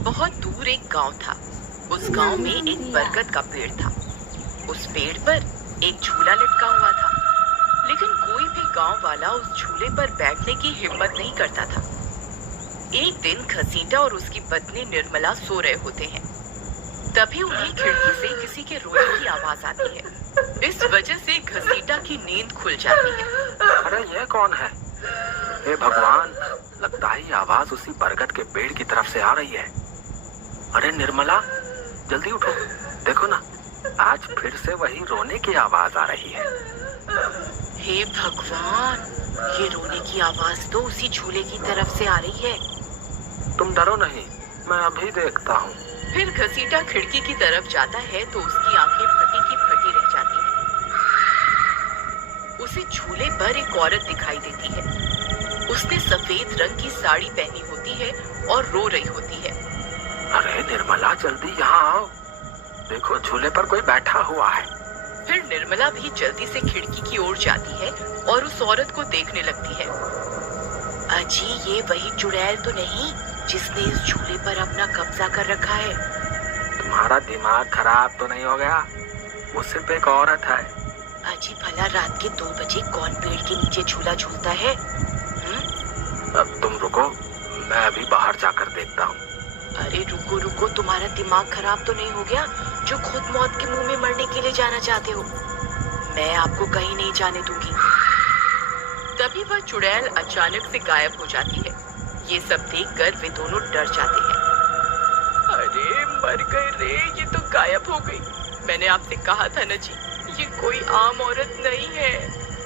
बहुत दूर एक गांव था। उस गांव में एक बरगद का पेड़ था। उस पेड़ पर एक झूला लटका हुआ था, लेकिन कोई भी गांव वाला उस झूले पर बैठने की हिम्मत नहीं करता था। एक दिन घसीटा और उसकी पत्नी निर्मला सो रहे होते हैं। तभी उन्हें खिड़की से किसी के रोने की आवाज आती है। इस वजह से घसीटा की नींद खुल जाती है। अरे ये कौन है? हे भगवान, लगता है ये आवाज उसी बरगद के पेड़ की तरफ से आ रही है। अरे निर्मला, जल्दी उठो, देखो ना, आज फिर से वही रोने की आवाज आ रही है। हे भगवान, ये रोने की आवाज तो उसी झूले की तरफ से आ रही है। तुम डरो नहीं, मैं अभी देखता हूँ। फिर घसीटा खिड़की की तरफ जाता है तो उसकी आंखें फटी की फटी रह जाती हैं। उसे झूले पर एक औरत दिखाई देती है। उसने सफेद रंग की साड़ी पहनी होती है और रो रही होती है। अरे निर्मला, जल्दी यहाँ आओ, देखो झूले पर कोई बैठा हुआ है। फिर निर्मला भी जल्दी से खिड़की की ओर जाती है और उस औरत को देखने लगती है। अजी, ये वही चुड़ैल तो नहीं जिसने इस झूले पर अपना कब्जा कर रखा है? तुम्हारा दिमाग खराब तो नहीं हो गया? वो सिर्फ एक औरत है। अजी, भला रात के 2 बजे कौन पेड़ के नीचे झूला झूलता है? अब तुम रुको, मैं अभी बाहर जाकर देखता हूँ। अरे रुको रुको, तुम्हारा दिमाग खराब तो नहीं हो गया जो खुद मौत के मुंह में मरने के लिए जाना चाहते हो? मैं आपको कहीं नहीं जाने दूंगी। तभी वह चुड़ैल अचानक से गायब हो जाती है। ये सब देखकर वे दोनों डर जाते हैं। अरे मर गए रे, ये तो गायब हो गई। मैंने आपसे कहा था ना जी, ये कोई आम औरत नहीं है।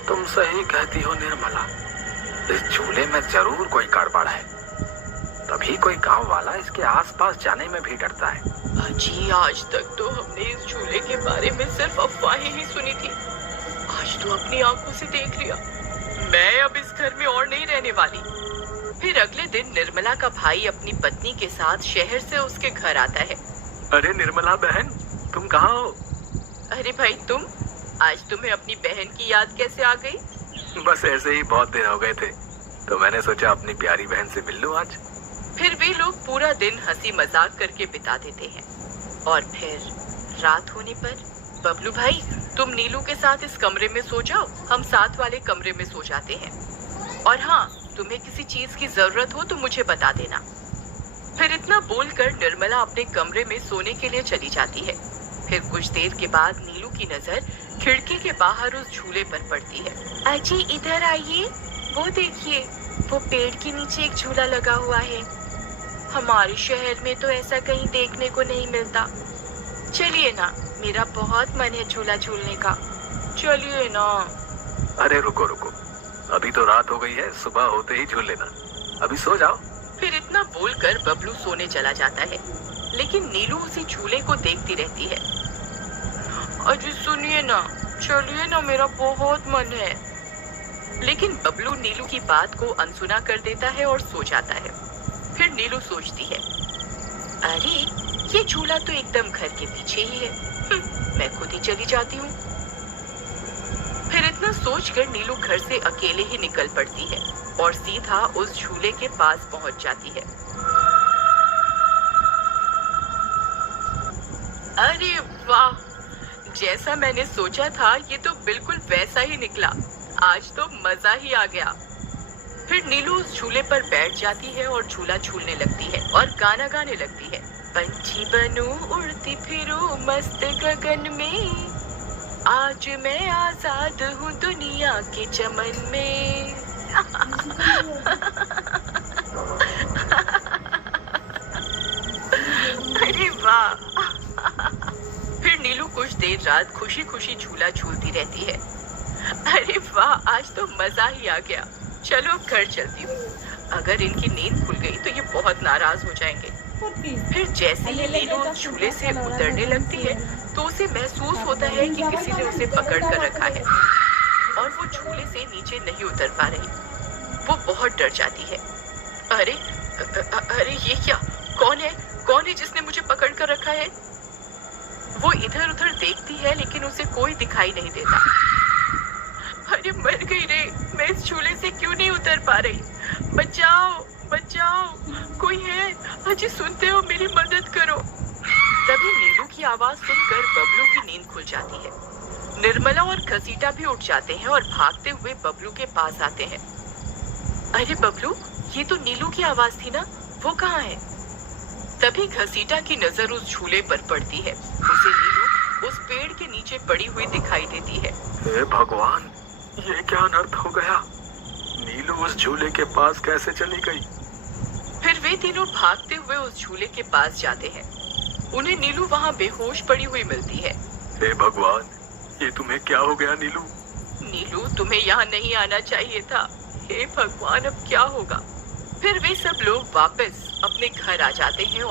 तुम सही कहती हो निर्मला, इस झूले में जरूर कोई गड़बड़ है। तभी कोई गांव वाला इसके आसपास जाने में भी डरता है। अजी, आज तक तो हमने इस झूले के बारे में सिर्फ अफवाहें ही सुनी थी। आज तो अपनी आंखों से देख लिया। मैं अब इस घर में और नहीं रहने वाली। फिर अगले दिन निर्मला का भाई अपनी पत्नी के साथ शहर से उसके घर आता है। अरे निर्मला बहन, तुम कहाँ हो? अरे भाई तुम, आज तुम्हें अपनी बहन की याद कैसे आ गई? बस ऐसे ही, बहुत दिन हो गए थे तो मैंने सोचा अपनी प्यारी बहन से मिल लूं आज। फिर वे लोग पूरा दिन हंसी मजाक करके बिता देते हैं। और फिर रात होने पर, बबलू भाई तुम नीलू के साथ इस कमरे में सो जाओ, हम साथ वाले कमरे में सो जाते हैं। और हाँ, तुम्हें किसी चीज की जरूरत हो तो मुझे बता देना। फिर इतना बोलकर निर्मला अपने कमरे में सोने के लिए चली जाती है। फिर कुछ देर के बाद नीलू की नजर खिड़की के बाहर उस झूले पर पड़ती है। अजी इधर आइए, वो देखिए, वो पेड़ के नीचे एक झूला लगा हुआ है। हमारे शहर में तो ऐसा कहीं देखने को नहीं मिलता। चलिए ना, मेरा बहुत मन है झूला झूलने का। चलिए ना। अरे रुको रुको, अभी तो रात हो गई है, सुबह होते ही झूल लेना, अभी सो जाओ। फिर इतना बोलकर बबलू सोने चला जाता है, लेकिन नीलू उसी झूले को देखती रहती है। अजी सुनिए ना, चलिए ना, मेरा बहुत मन है। लेकिन बबलू नीलू की बात को अनसुना कर देता है और सो जाता है। फिर नीलू सोचती है, अरे ये झूला तो एकदम घर के पीछे ही है, मैं खुद ही चली जाती हूँ। फिर इतना सोचकर नीलू घर से अकेले ही निकल पड़ती है और सीधा उस झूले के पास पहुंच जाती है। अरे वाह, जैसा मैंने सोचा था ये तो बिल्कुल वैसा ही निकला। आज तो मजा ही आ गया। फिर नीलू उस झूले पर बैठ जाती है और झूला झूलने लगती है और गाना गाने लगती है। पंछी बनूं, उड़ती फिरूं मस्त गगन में, आज मैं आजाद हूँ दुनिया के चमन में। अरे वाह। फिर नीलू कुछ देर रात खुशी खुशी झूला झूलती रहती है। अरे वाह, आज तो मजा ही आ गया। चलो अब घर चलती हूँ, अगर इनकी नींद खुल गई तो ये बहुत नाराज हो जाएंगे। फिर जैसे ही नीलू झूले से उतरने लगती है तो उसे महसूस होता है कि किसी ने उसे पकड़ कर रखा है और वो झूले से नीचे नहीं उतर पा रही। वो बहुत डर जाती है। अरे अरे ये क्या, कौन है जिसने मुझे पकड़ कर रखा है? वो इधर उधर देखती है लेकिन उसे कोई दिखाई नहीं देता। अरे मर गई रे, मैं इस झूले से क्यों नहीं उतर पा रही? बचाओ बचाओ, कोई है? अजी सुनते हो, मेरी मदद करो। तभी नीलू की आवाज सुनकर बबलू की नींद खुल जाती है। निर्मला और घसीटा भी उठ जाते हैं और भागते हुए बबलू के पास आते हैं। अरे बबलू, ये तो नीलू की आवाज थी ना, वो कहाँ है? तभी घसीटा की नजर उस झूले पर पड़ती है। उसे नीलू उस पेड़ के नीचे पड़ी हुई दिखाई देती है। हे भगवान, ये क्या अनर्थ हो गया? नीलू उस झूले के पास कैसे चली गई? फिर वे तीनों भागते हुए उस झूले के पास जाते हैं। उन्हें नीलू वहाँ बेहोश पड़ी हुई मिलती है। हे भगवान, ये तुम्हें क्या हो गया नीलू? नीलू, तुम्हें यहाँ नहीं आना चाहिए था। हे भगवान, अब क्या होगा? फिर वे सब लोग वापस अपने घर आ जाते हैं और